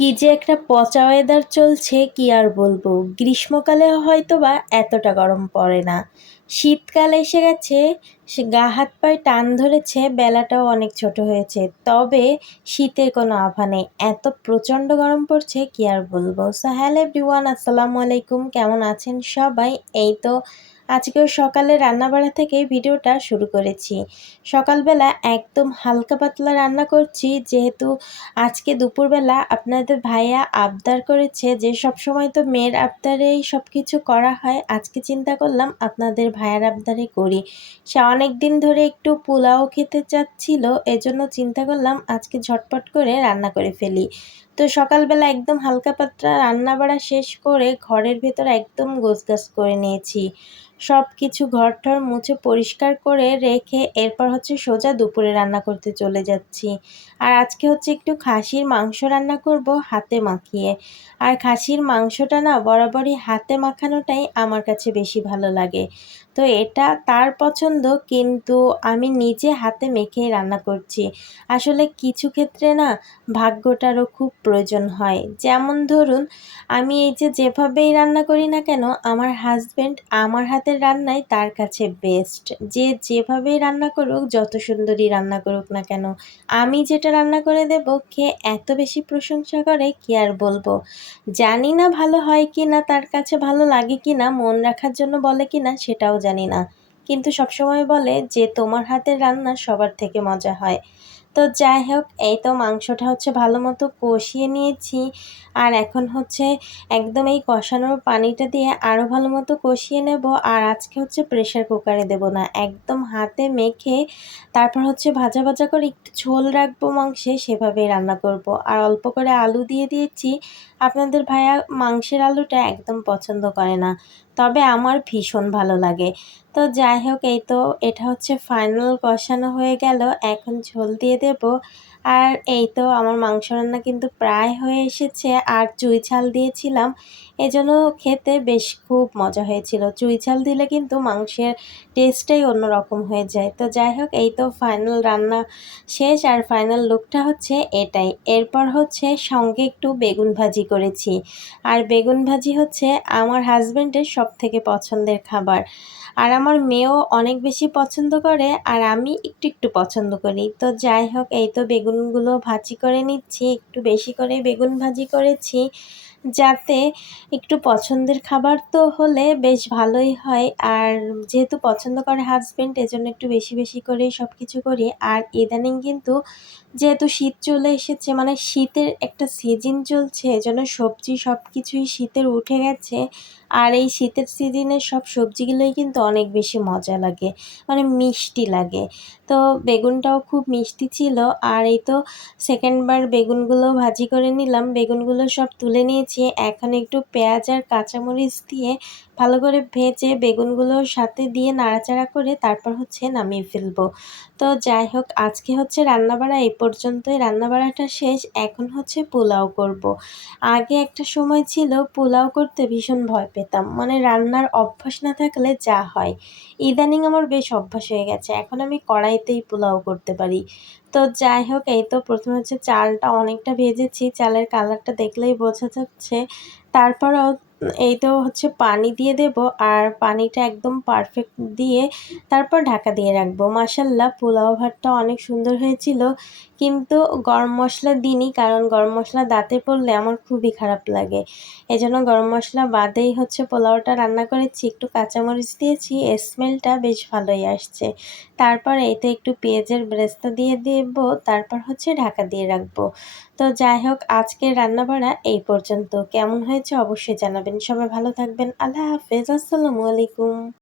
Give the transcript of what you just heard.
কি যে একটা পচা ওয়েদার চলছে কি আর বলব? গ্রীষ্মকালে হয়তো বা এতটা গরম পড়ে না। শীতকাল এসে গেছে, সে গা হাত পায়ে টান ধরেছে, বেলাটাও অনেক ছোট হয়েছে। তবে শীতের কোনো আভা নেই। এত প্রচণ্ড গরম পড়ছে, কি আর বলব? সো হ্যালো এভরিওয়ান আসসালামু আলাইকুম। কেমন আছেন সবাই? এই তো আজকেও সকালে রান্নাবাড়া থেকে ভিডিওটা শুরু করেছি। সকালবেলা একদম হালকা পাতলা রান্না করছি, যেহেতু আজকে দুপুরবেলা আপনাদের ভাইয়া আবদার করেছে যে সব সময় তো মেয়ের আবদারেই সব কিছু করা হয়, আজকে চিন্তা করলাম আপনাদের ভাইয়ার আবদারে করি। সে অনেক দিন ধরে একটু পোলাও খেতে চাচ্ছিল, এজন্য চিন্তা করলাম আজকে ঝটপট করে রান্না করে ফেলি। তো সকালবেলা একদম হালকা পাতলা রান্না বাড়া শেষ করে ঘরের ভেতর একদম গোছগাছ করে নিয়েছি। সব কিছু ঘরটর মুছে পরিষ্কার করে রেখে এরপর হচ্ছে সোজা দুপুরে রান্না করতে চলে যাচ্ছি। আর আজকে হচ্ছে একটু খাসির মাংস রান্না করব হাতে মাখিয়ে। আর খাসির মাংসটা না বরাবরই হাতে মাখানোটাই আমার কাছে বেশি ভালো লাগে। তো এটা তার পছন্দ, কিন্তু আমি নিজে হাতে মেখেই রান্না করছি। আসলে কিছু ক্ষেত্রে না ভাগ্যটারও খুব প্রয়োজন হয়। যেমন ধরুন, আমি এই যে যেভাবেই রান্না করি না কেন, আমার হাজব্যান্ড আমার হাতের রান্নাই তার কাছে বেস্ট যে যেভাবেই রান্না করুক, যত সুন্দরী রান্না করুক না কেন, আমি যেটা রান্না করে দেব খেয়ে এত বেশি প্রশংসা করে কি আর বলব? জানি না ভালো হয় কি না, তার কাছে ভালো লাগে কি না, মন রাখার জন্য বলে কি না, সেটাও জানি না। কিন্তু সবসময় বলে যে তোমার হাতের রান্না সবার থেকে মজা হয়। তো যাই হোক, এই তো মাংসটা হচ্ছে ভালো মতো কষিয়ে নিয়েছি। আর এখন হচ্ছে একদম এই কষানোর পানিটা দিয়ে আরও ভালো মতো কষিয়ে নেব। আর আজকে হচ্ছে প্রেশার কুকারে দেব না, একদম হাতে মেখে তারপর হচ্ছে ভাজা ভাজা করে একটু ঝোল রাখব মাংসে সেভাবে রান্না করব। আর অল্প করে আলু দিয়ে দিয়েছি। আপনাদের ভাইয়া মাংসের আলুটা একদম পছন্দ করে না, তবে আমার ভীষণ ভালো লাগে। তো যাই হোক, এই তো এটা হচ্ছে ফাইনাল কষানো হয়ে গেল, এখন ঝোল দিয়ে দেব। আর এই তো আমার মাংস রান্না কিন্তু প্রায় হয়ে এসেছে, আর চুই ঝাল দিয়েছিলাম। এজন্য খেতে বেশ খুব মজা হয়েছিল। চুই ঝাল দিলে কিন্তু মাংসের টেস্টটাই অন্যরকম হয়ে যায়। তো যাই হোক, এই তো ফাইনাল রান্না শেষ, আর ফাইনাল লুকটা হচ্ছে এটাই। এরপর হচ্ছে সঙ্গে একটু বেগুন ভাজি করেছি। আর বেগুন ভাজি হচ্ছে আমার হাজব্যান্ডের সব থেকে পছন্দের খাবার। আর আমার মেয়েও অনেক বেশি পছন্দ করে আর আমি একটু একটু পছন্দ করি। তো যাই হোক, এই তো বেগুনগুলো ভাজি করে নিচ্ছি, একটু বেশি করে বেগুন ভাজি করেছি। যাতে একটু পছন্দের খাবার তো হলে বেশ ভালোই হয়। আর যেহেতু পছন্দ করে হাজব্যান্ড এজন্য একটু বেশি বেশি করেই সব কিছু করি। আর ইদানিং কিন্তু যেহেতু শীত চলে এসেছে মানে শীতের একটা সিজন চলছে, এজন্য সবজি সব কিছুই শীতের উঠে গেছে। আর এই শীতের সিজনে সব সবজিগুলোই কিন্তু অনেক বেশি মজা লাগে মানে মিষ্টি লাগে। তো বেগুনটাও খুব মিষ্টি ছিল। আর এই তো সেকেন্ডবার বেগুনগুলো ভাজি করে নিলাম। বেগুনগুলো সব তুলে নিয়েছি। এখন একটু পেঁয়াজ আর কাঁচামরিচ দিয়ে ভালো করে ভেজে বেগুনগুলোর সাথে দিয়ে নাড়াচাড়া করে তারপর হচ্ছে নামিয়ে ফেলব। তো যাই হোক, আজকে হচ্ছে রান্নাবাড়া এই পর্যন্তই। রান্নাবাড়াটা শেষ, এখন হচ্ছে পোলাও করব। আগে একটা সময় ছিল পোলাও করতে ভীষণ ভয় পেতাম। মানে রান্নার অভ্যাস না থাকলে যা হয়। ইদানিং আমার বেশ অভ্যাস হয়ে গেছে। এখন আমি কড়াইতেই পোলাও করতে পারি। তো যাই হোক, এই তো প্রথমে হচ্ছে চালটা অনেকটা ভেজেছি। চালের কালারটা দেখলেই বোঝা যাচ্ছে। তারপরও এই তো হচ্ছে পানি দিয়ে দেব আর পানিটা একদম পারফেক্ট দিয়ে তারপর ঢাকা দিয়ে রাখব। মাসাল্লাহ পোলাও ভাতটা অনেক সুন্দর হয়েছিল। কিন্তু গরম মশলা দিইনি কারণ গরম মশলা দাঁতে পড়লে আমার খুবই খারাপ লাগে। এজন্য গরম মশলা বাদেই হচ্ছে পোলাওটা রান্না করেছি। একটু কাঁচামরিচ দিয়েছি স্মেলটা বেশ ভালোই আসছে। তারপর এতে একটু পেঁয়াজের ব্রেস্তা দিয়ে দেব, তারপর হচ্ছে ঢাকা দিয়ে রাখব। তো যাই হোক, আজকের রান্নাবাড়া এই পর্যন্ত। কেমন হয়েছে অবশ্যই জানাবেন। সবাই ভালো থাকবেন। আল্লাহ হাফেজ। আসসালামু আলাইকুম।